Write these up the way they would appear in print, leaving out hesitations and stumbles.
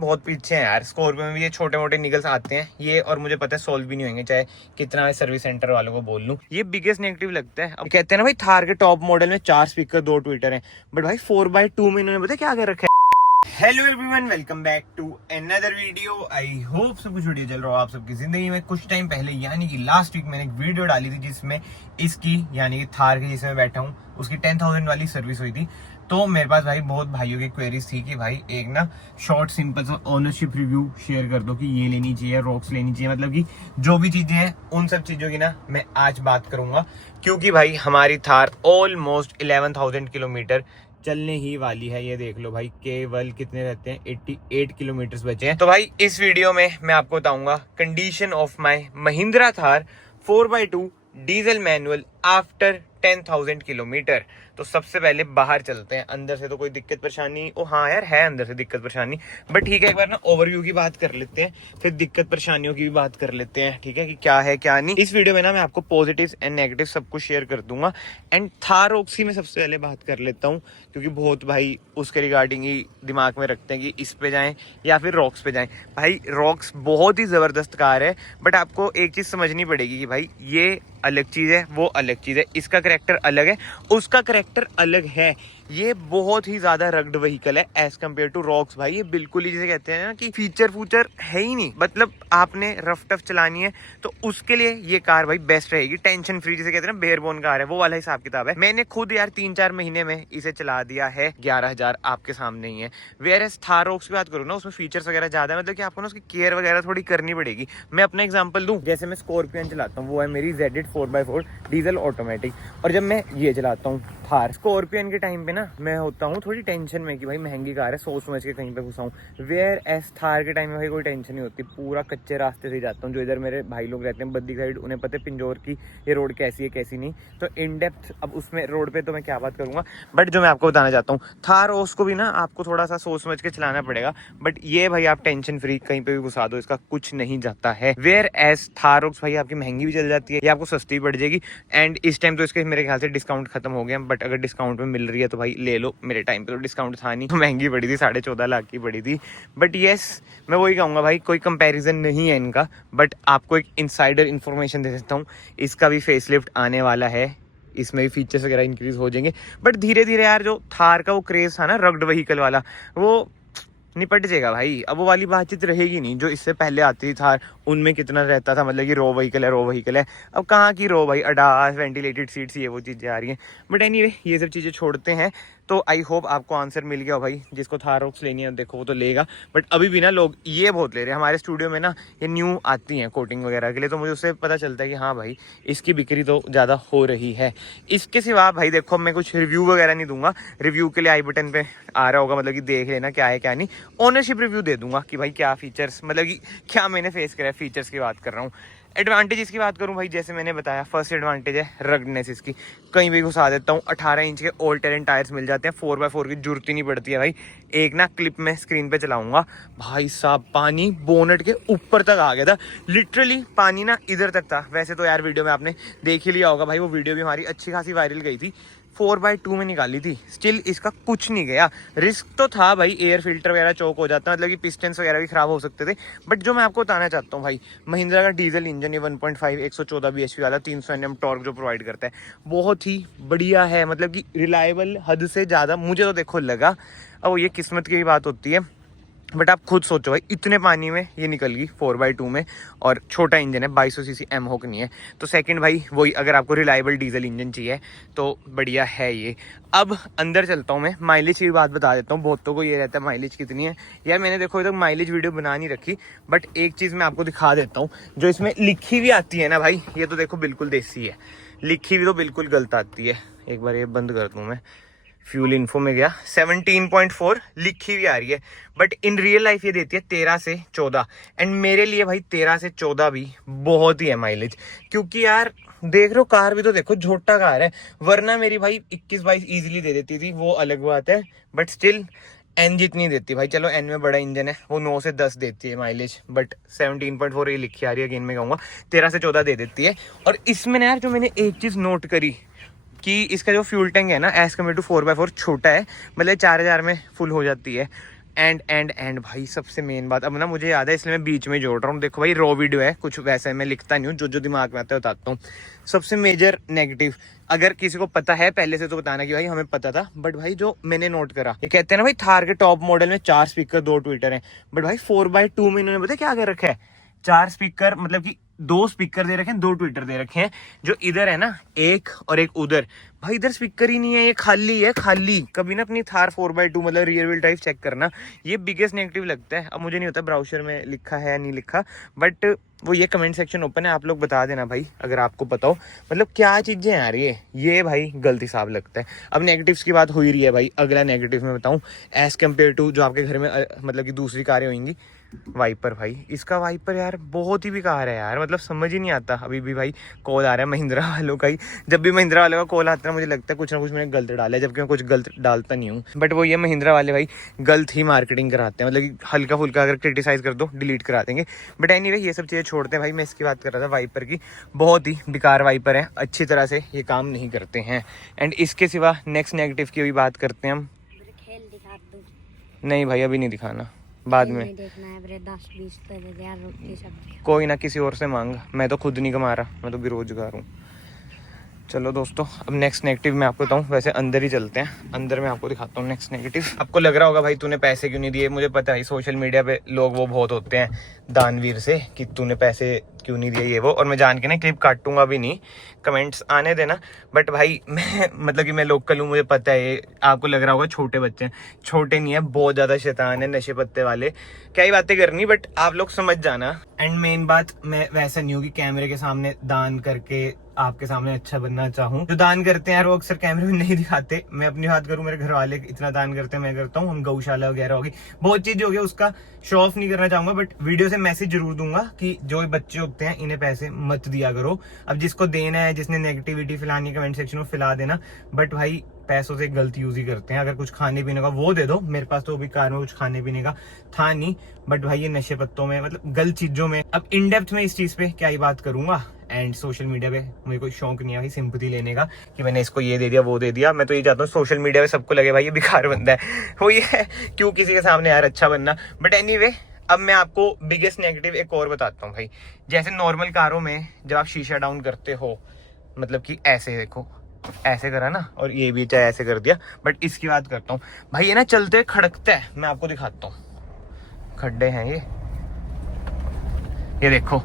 बहुत पीछे हैं यार। स्कॉर्पियो में भी ये छोटे मोटे निगल्स आते हैं ये, और मुझे पता है सोल्व भी नहीं होंगे चाहे कितना मैं सर्विस सेंटर वालों को बोल लूं। ये बिगेस्ट नेगेटिव लगता है। अब कहते हैं ना भाई थार के टॉप मॉडल में 4 स्पीकर 2 ट्विटर हैं, बट भाई 4x2 में इन्होंने पता क्या कर रखा है। Hello everyone, welcome back to another video. I hope सब कुछ वीडियो चल रहा हो आप सबकी जिंदगी में। कुछ टाइम पहले यानी कि लास्ट वीक मैंने एक वीडियो डाली थी जिसमें इसकी यानी कि थार की जिसमें बैठा हूँ उसकी 10,000 वाली सर्विस हुई थी। तो मेरे पास भाई बहुत भाइयों की क्वेरीज थी कि भाई एक ना शॉर्ट सिंपल सा ऑनरशिप रिव्यू शेयर कर दो कि ये लेनी चाहिए, रॉक्स लेनी चाहिए, मतलब कि जो भी चीजें हैं उन सब चीजों की ना मैं आज बात करूंगा। क्योंकि भाई हमारी थार ऑलमोस्ट 11,000 किलोमीटर चलने ही वाली है। ये देख लो भाई, केवल कितने रहते हैं 88 किलोमीटर बचे हैं। तो भाई इस वीडियो में मैं आपको बताऊंगा condition of my Mahindra Thar 4x2 diesel manual after 10,000 kilometre. तो सबसे पहले बाहर चलते हैं। अंदर से तो कोई दिक्कत परेशानी, ओ हाँ यार है अंदर से दिक्कत परेशानी, बट ठीक है एक बार ना ओवरव्यू की बात कर लेते हैं, फिर दिक्कत परेशानियों की भी बात कर लेते हैं, ठीक है कि क्या है क्या नहीं। इस वीडियो में ना मैं आपको पॉजिटिव एंड नेगेटिव सब कुछ शेयर कर दूंगा। एंड थार रॉक्स में सबसे पहले बात कर लेता हूँ, क्योंकि बहुत भाई उसके रिगार्डिंग ही दिमाग में रखते हैं कि इस पे जाएं या फिर रॉक्स पे जाएं। भाई रॉक्स बहुत ही जबरदस्त कार है, बट आपको एक चीज समझनी पड़ेगी कि भाई ये अलग चीज है, वो अलग चीज है, इसका करैक्टर अलग है, उसका करैक्टर अलग है। ये बहुत ही ज्यादा रग्ड व्हीकल है एज कम्पेयर टू रॉक्स। भाई ये बिल्कुल ही जिसे कहते हैं ना कि फीचर है ही नहीं, मतलब आपने रफ टफ चलानी है तो उसके लिए ये कार भाई बेस्ट रहेगी। टेंशन फ्री जिसे कहते हैं ना, बेयर बोन कार है, वो वाला हिसाब किताब है। मैंने खुद यार 3-4 महीने में इसे चला दिया है। 11,000 आपके सामने ही है। वेयर एज थार रॉक्स की बात करूँ ना, उसमें फीचर्स वगैरह ज्यादा है, मतलब कि आपको ना उसकी केयर वगैरह थोड़ी करनी पड़ेगी। मैं अपना एग्जाम्पल दूं, जैसे मैं स्कॉर्पियन चलाता हूँ, वो है मेरी ZD 4x4 डीजल ऑटोमेटिक, और जब मैं ये चलाता हूँ थार स्कॉर्पियन के टाइम पे ना मैं होता हूँ थोड़ी टेंशन में कि भाई महंगी कार है, सोच समझ के कहीं पे घुसाऊं। वेयर एस थार के टाइम में भाई कोई टेंशन नहीं होती, पूरा कच्चे रास्ते से जाता हूँ। जो इधर मेरे भाई लोग रहते हैं बद्दी साइड, उन्हें पता है पिंजौर की ये रोड कैसी है कैसी नहीं, तो इन डेप्थ अब उसमें रोड पे तो मैं क्या बात करूंगा। बट जो मैं आपको बताना चाहता हूँ, थार उसको भी ना आपको थोड़ा सा सोच समझ के चलाना पड़ेगा, बट ये भाई आप टेंशन फ्री कहीं पे भी घुसा दो, इसका कुछ नहीं जाता है। वेयर एस थार भाई आपकी महंगी भी चल जाती है या आपको सस्ती भी पड़ जाएगी। एंड इस टाइम तो इसके मेरे ख्याल से डिस्काउंट खत्म हो गया, बट अगर डिस्काउंट में मिल रही है तो भाई ले लो। मेरे टाइम पे तो डिस्काउंट था नहीं, तो महंगी पड़ी थी, 14.5 लाख की पड़ी थी। बट येस, मैं वही कहूँगा भाई कोई कंपैरिजन नहीं है इनका, बट आपको एक इनसाइडर इन्फॉर्मेशन दे सकता हूँ, इसका भी फेसलिफ्ट आने वाला है, इसमें भी फीचर्स वगैरह इंक्रीज हो जाएंगे। बट धीरे धीरे यार जो थार का वो क्रेज था ना रग्ड व्हीकल वाला, वो निपट जाएगा भाई। अब वो वाली बातचीत रहेगी नहीं जो इससे पहले आती थी थार, उनमें कितना रहता था, मतलब कि रो व्हीकल है रो व्हीकल है। अब कहाँ की रो भाई, अडास वेंटिलेटेड सीट्स ये वो चीज़ें आ रही हैं। बट एनीवे ये सब चीज़ें छोड़ते हैं। तो आई होप आपको आंसर मिल गया हो भाई। जिसको थार रॉक्स लेनी है देखो वो तो लेगा, बट अभी भी ना लोग ये बहुत ले रहे हैं। हमारे स्टूडियो में ना ये न्यू आती हैं कोटिंग वगैरह के लिए, तो मुझे उससे पता चलता है कि हाँ भाई इसकी बिक्री तो ज़्यादा हो रही है। इसके सिवा भाई देखो मैं कुछ रिव्यू वगैरह नहीं दूंगा, रिव्यू के लिए आई बटन पे आ रहा होगा, मतलब कि देख लेना क्या है क्या नहीं। ओनरशिप रिव्यू दे दूंगा कि भाई क्या फीचर्स, मतलब कि क्या मैंने फेस करा है, फीचर्स की बात कर रहा हूँ। एडवांटेज इसकी बात करूं भाई, जैसे मैंने बताया फर्स्ट एडवांटेज है रगडनेस इसकी, कहीं भी घुसा देता हूँ। 18 इंच के ऑल टेरेन टायर्स मिल जाते हैं, 4x4 की जरूरत ही नहीं पड़ती है भाई। एक ना क्लिप में स्क्रीन पे चलाऊंगा भाई साहब, पानी बोनेट के ऊपर तक आ गया था, लिटरली पानी ना इधर तक था। वैसे तो यार वीडियो में आपने देख ही लिया होगा भाई, वो वीडियो भी हमारी अच्छी खासी वायरल गई थी, 4x2 में निकाली थी, स्टिल इसका कुछ नहीं गया। रिस्क तो था भाई, एयर फिल्टर वगैरह चौक हो जाता, मतलब कि पिस्टन्स वगैरह भी खराब हो सकते थे। बट जो मैं आपको बताना चाहता हूँ भाई, महिंद्रा का डीजल इंजन ये 1.5 114 bhp वाला 300 Nm टॉर्क जो प्रोवाइड करता है, बहुत ही बढ़िया है, मतलब कि रिलायबल हद से ज़्यादा मुझे तो देखो लगा। अब ये किस्मत की बात होती है, बट आप खुद सोचो भाई इतने पानी में ये निकल गई 4x2 में, और छोटा इंजन है 2200 सीसी एम होक नहीं है। तो सेकंड भाई वही, अगर आपको रिलायबल डीजल इंजन चाहिए तो बढ़िया है ये। अब अंदर चलता हूँ मैं, माइलेज की बात बता देता हूँ। बहुतों को ये रहता है माइलेज कितनी है यार, मैंने देखो अभी तक माइलेज वीडियो बना नहीं रखी, बट एक चीज़ मैं आपको दिखा देता हूँ जो इसमें लिखी हुई आती है ना भाई, ये तो देखो बिल्कुल देसी है, लिखी हुई तो बिल्कुल गलत आती है। एक बार ये बंद कर दूँ मैं, फ्यूल इन्फो में गया, 17.4 लिखी हुई आ रही है, बट इन रियल लाइफ ये देती है 13 से 14। एंड मेरे लिए भाई 13 से 14 भी बहुत ही है माइलेज, क्योंकि यार देख रहे हो कार भी तो देखो झोटा कार है, वरना मेरी भाई 21-22 इजीली दे देती थी, वो अलग बात है। बट स्टिल एन जितनी देती भाई, चलो एन में बड़ा इंजन है, वो 9 से 10 देती है माइलेज, बट 17.4 ये लिखी आ रही है, अगेन मैं कहूँगा 13 से 14 दे देती है। और इसमें ना यार जो मैंने एक चीज़ नोट करी कि इसका जो फ्यूल टैंक है ना एज कम्पेयर टू 4x4 छोटा है, मतलब 4000 में फुल हो जाती है। एंड भाई सबसे मेन बात अब ना मुझे याद है, इसलिए मैं बीच में जोड़ रहा हूँ। देखो भाई रॉ वीडियो है, कुछ वैसा मैं लिखता नहीं हूँ, जो दिमाग में आता है बताता हूँ। सबसे मेजर नेगेटिव, अगर किसी को पता है पहले से तो बताना कि भाई हमें पता था, बट भाई जो मैंने नोट करा, ये कहते हैं ना भाई थार के टॉप मॉडल में 4 स्पीकर 2 ट्विटर हैं, बट भाई 4x2 में इन्होंने पता क्या कर रखा है, 4 स्पीकर मतलब कि 2 स्पीकर दे रखे हैं, 2 ट्विटर दे रखे हैं। जो इधर है ना एक और एक उधर, भाई इधर स्पीकर ही नहीं है, ये खाली है खाली। कभी ना अपनी थार 4x2 मतलब रियर व्हील ड्राइव चेक करना, ये बिगेस्ट नेगेटिव लगता है। अब मुझे नहीं होता ब्राउजर में लिखा है या नहीं लिखा, बट वो ये कमेंट सेक्शन ओपन है, आप लोग बता देना भाई अगर आपको पता हो, मतलब क्या चीजें आ रही है, ये भाई गलत हिसाब लगता है। अब नेगेटिव्स की बात हो ही रही है भाई, अगला नेगेटिव मैं बताऊं एज कम्पेयर टू जो आपके घर में मतलब कि दूसरी कारें होंगी, वाइपर। भाई इसका वाइपर यार बहुत ही बेकार है यार, मतलब समझ ही नहीं आता। अभी भी भाई कॉल आ रहा है महिंद्रा वालों का ही, जब भी महिंद्रा वालों का कॉल आता है मुझे लगता है कुछ ना कुछ मैंने गलत डाला है, जबकि मैं कुछ गलत डालता नहीं हूँ। बट वो ये महिंद्रा वाले भाई गलत ही मार्केटिंग कराते हैं, मतलब कि हल्का फुल्का अगर क्रिटिसाइज कर दो डिलीट करा देंगे। बट एनीवे ये सब चीज़ें छोड़ते हैं भाई, मैं इसकी बात कर रहा था वाइपर की, बहुत ही बेकार वाइपर है, अच्छी तरह से ये काम नहीं करते हैं। एंड इसके सिवा नेक्स्ट नेगेटिव की भी बात करते हैं हम। नहीं भाई अभी नहीं दिखाना, बाद में देखना है। 10-20 तो दे दे यार, रोटी सब्जी कोई ना किसी और से मांग, मैं तो खुद नहीं कमा रहा, मैं तो बेरोजगार हूँ। चलो दोस्तों अब नेक्स्ट नेगेटिव मैं आपको बताऊँ, वैसे अंदर ही चलते हैं, अंदर मैं आपको दिखाता हूँ नेक्स्ट नेगेटिव। आपको लग रहा होगा भाई तूने पैसे क्यों नहीं दिए, मुझे पता है सोशल मीडिया पे लोग वो बहुत होते हैं दानवीर से कि तूने पैसे क्यों नहीं दिए ये वो, और मैं जान के ना क्लिप काटूंगा भी नहीं, कमेंट्स आने देना। बट भाई मैं मतलब कि मैं लोकल हूँ, मुझे पता है ये आपको लग रहा होगा छोटे बच्चे हैं, छोटे नहीं है, बहुत ज्यादा शैतान है, नशे पत्ते वाले, क्या ही बातें करनी, बट आप लोग समझ जाना। एंड मेन बात, मैं वैसा नहीं हूँ कि कैमरे के सामने दान करके आपके सामने अच्छा बनना चाहूँ। जो दान करते हैं यार वो अक्सर कैमरे में नहीं दिखाते। मैं अपनी बात करूँ, मेरे घर वाले इतना दान करते हैं, मैं करता हूँ, हम गौशाला वगैरह होगी, बहुत चीज हो गया, उसका शो ऑफ नहीं करना चाहूंगा, बट वीडियो से मैसेज जरूर दूंगा कि जो बच्चे होते हैं इन्हें पैसे मत दिया करो। अब जिसको देना है, जिसने नेगेटिविटी फैलानी कमेंट सेक्शन में फैला देना, बट भाई पैसों से गलत यूज ही करते हैं। अगर कुछ खाने पीने का वो दे दो, मेरे पास तो अभी कार में कुछ खाने पीने का था नहीं, बट भाई ये नशे पत्तों में मतलब गलत चीजों में, अब इन डेप्थ में इस चीज पे क्या ही बात करूंगा। एंड सोशल मीडिया पे मुझे कोई शौक नहीं है भाई सिंपैथी लेने का कि मैंने इसको ये दे दिया वो दे दिया। मैं तो ये चाहता हूँ सोशल मीडिया पे सबको लगे भाई ये बेकार बंदा है, वो ये है क्यों किसी के सामने यार अच्छा बनना। बट एनीवे अब मैं आपको बिगेस्ट नेगेटिव एक और बताता हूँ भाई। जैसे नॉर्मल कारों में जब आप शीशा डाउन करते हो, मतलब कि ऐसे देखो, ऐसे करा ना, और ये भी चाहे ऐसे कर दिया, बट इसकी बात करता हूँ भाई, ये ना चलते खड़कता है, मैं आपको दिखाता हूँ, खड्डे हैं ये देखो।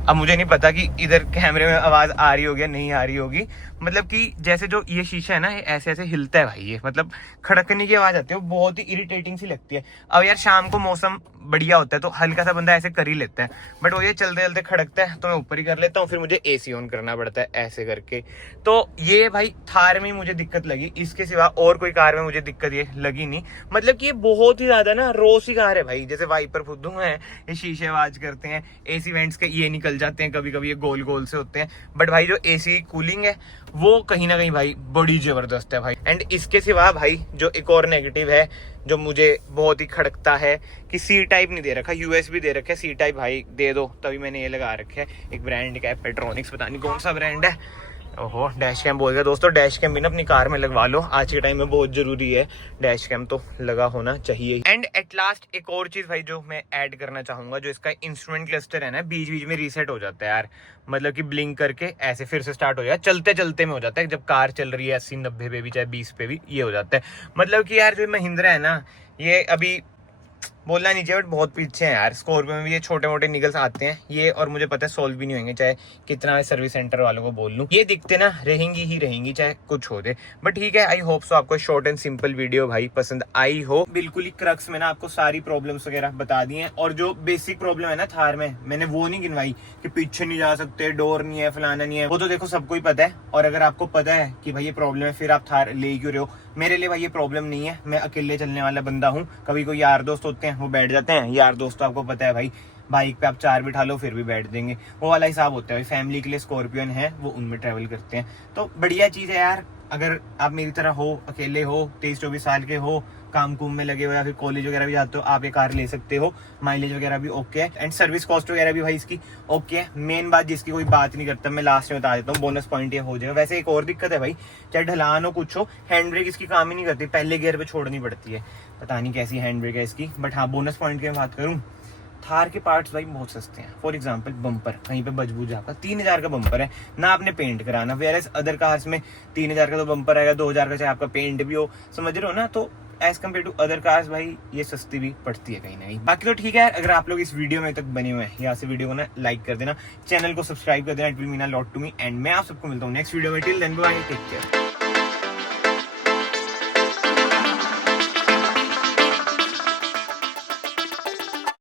अब मुझे नहीं पता कि इधर कैमरे में आवाज आ रही होगी या नहीं आ रही होगी, मतलब कि जैसे जो ये शीशा है ना ये ऐसे ऐसे हिलता है भाई, ये मतलब खड़कने की आवाज आती है, वो बहुत ही इरिटेटिंग सी लगती है। अब यार शाम को मौसम बढ़िया होता है तो हल्का सा बंदा ऐसे कर ही लेता है, बट वो ये चलते चलते खड़कता है तो मैं ऊपर ही कर लेता हूँ, फिर मुझे एसी ऑन करना पड़ता है ऐसे करके। तो ये भाई थार में मुझे दिक्कत लगी, इसके सिवा और कोई कार में मुझे दिक्कत ये लगी नहीं। मतलब कि ये बहुत ही ज्यादा ना रोसी कार है भाई, जैसे वाइपर फुद्दू है, ये शीशे आवाज करते हैं, एसी वेंट्स के ये निकल जाते हैं कभी कभी, ये गोल गोल से होते हैं, बट भाई जो एसी कूलिंग है वो कहीं ना कहीं भाई बड़ी जबरदस्त है भाई। एंड इसके सिवा भाई जो एक और नेगेटिव है जो मुझे बहुत ही खड़कता है कि सी टाइप नहीं दे रखा, यूएसबी दे रखा है, सी टाइप भाई दे दो, तभी मैंने ये लगा रखा है। एक ब्रांड का है पेट्रोनिक्स, पता नहीं कौन सा ब्रांड है। ओहो डैश कैम बोल गया दोस्तों, डैश कैम भी ना अपनी कार में लगवा लो, आज के टाइम में बहुत जरूरी है, डैश कैम तो लगा होना चाहिए। एंड एट लास्ट एक और चीज भाई जो मैं ऐड करना चाहूंगा, जो इसका इंस्ट्रूमेंट क्लस्टर है ना बीच बीच में रीसेट हो जाता है यार, मतलब कि ब्लिंक करके ऐसे फिर से स्टार्ट हो जाता है, चलते चलते में हो जाता है, जब कार चल रही है 80-90 पे भी चाहे 20 पे भी ये हो जाता है। मतलब कि यार जो महिंद्रा है ना ये अभी बोलना नहीं चाहिए बट बहुत पीछे है यार, स्कॉर्पियो में भी ये छोटे मोटे निगल्स आते हैं ये, और मुझे पता है सोल्व भी नहीं होंगे चाहे कितना मैं सर्विस सेंटर वालों को बोल लूँ, ये दिखते ना रहेंगी ही रहेंगी चाहे कुछ हो जाए। बट ठीक है, आई होप सो आपको शॉर्ट एंड सिंपल वीडियो भाई पसंद आई हो। बिल्कुल ही क्रक्स में ना आपको सारी प्रॉब्लम्स वगैरह बता दी हैं, और जो बेसिक प्रॉब्लम है ना थार में मैंने वो नहीं गिनवाई कि पीछे नहीं जा सकते, डोर नहीं है, फलाना नहीं है, वो तो देखो सबको ही पता है। और अगर आपको पता है कि भाई ये प्रॉब्लम है फिर आप थार ले क्यों रहे हो, मेरे लिए भाई ये प्रॉब्लम नहीं है, मैं अकेले चलने वाला बंदा हूँ। कभी कोई यार दोस्त होते हैं वो बैठ जाते हैं, यार दोस्त तो आपको पता है भाई बाइक पे आप 4 बिठा लो फिर भी बैठ देंगे, वो वाला हिसाब होता है भाई। फैमिली के लिए स्कॉर्पियन है वो उनमें ट्रेवल करते हैं, तो बढ़िया चीज है यार, अगर आप मेरी तरह हो, अकेले हो, 23-24 साल के हो, काम कुम में लगे हो या फिर कॉलेज वगैरह भी जाते हो, आप ये कार ले सकते हो। माइलेज वगैरह भी ओके है एंड सर्विस कॉस्ट वगैरह भी भाई इसकी ओके है। मेन बात जिसकी कोई बात नहीं करता, मैं लास्ट में बता देता हूँ, बोनस पॉइंट ये हो जाएगा। वैसे एक और दिक्कत है भाई, चाहे ढलान हो कुछ हो, हैंड ब्रेक इसकी काम ही नहीं करती, पहले गियर पे छोड़नी पड़ती है। पता नहीं कैसी हैंड ब्रेक है इसकी, बट हाँ बोनस पॉइंट की मैं बात करूँ, थार के पार्ट्स भाई बहुत सस्ते हैं। फॉर एग्जांपल बम्पर कहीं पे बजबूज आपका 3000 का बम्पर है ना, आपने पेंट कराना। वेयर अदर कार्स में 3000 का तो बम्पर आएगा, 2000 का चाहे आपका पेंट भी हो, समझ रहे हो ना। तो as compare to other cars भाई ये सस्ती भी पड़ती है कहीं ना कहीं। बाकी तो ठीक है यार, अगर आप लोग इस वीडियो में तक बने हुए हैं, यहाँ से वीडियो को ना लाइक कर देना, चैनल को सब्सक्राइब कर देना, it will mean a lot to me. And मैं आप सबको मिलता हूँ नेक्स्ट वीडियो में। Till then bye, take care.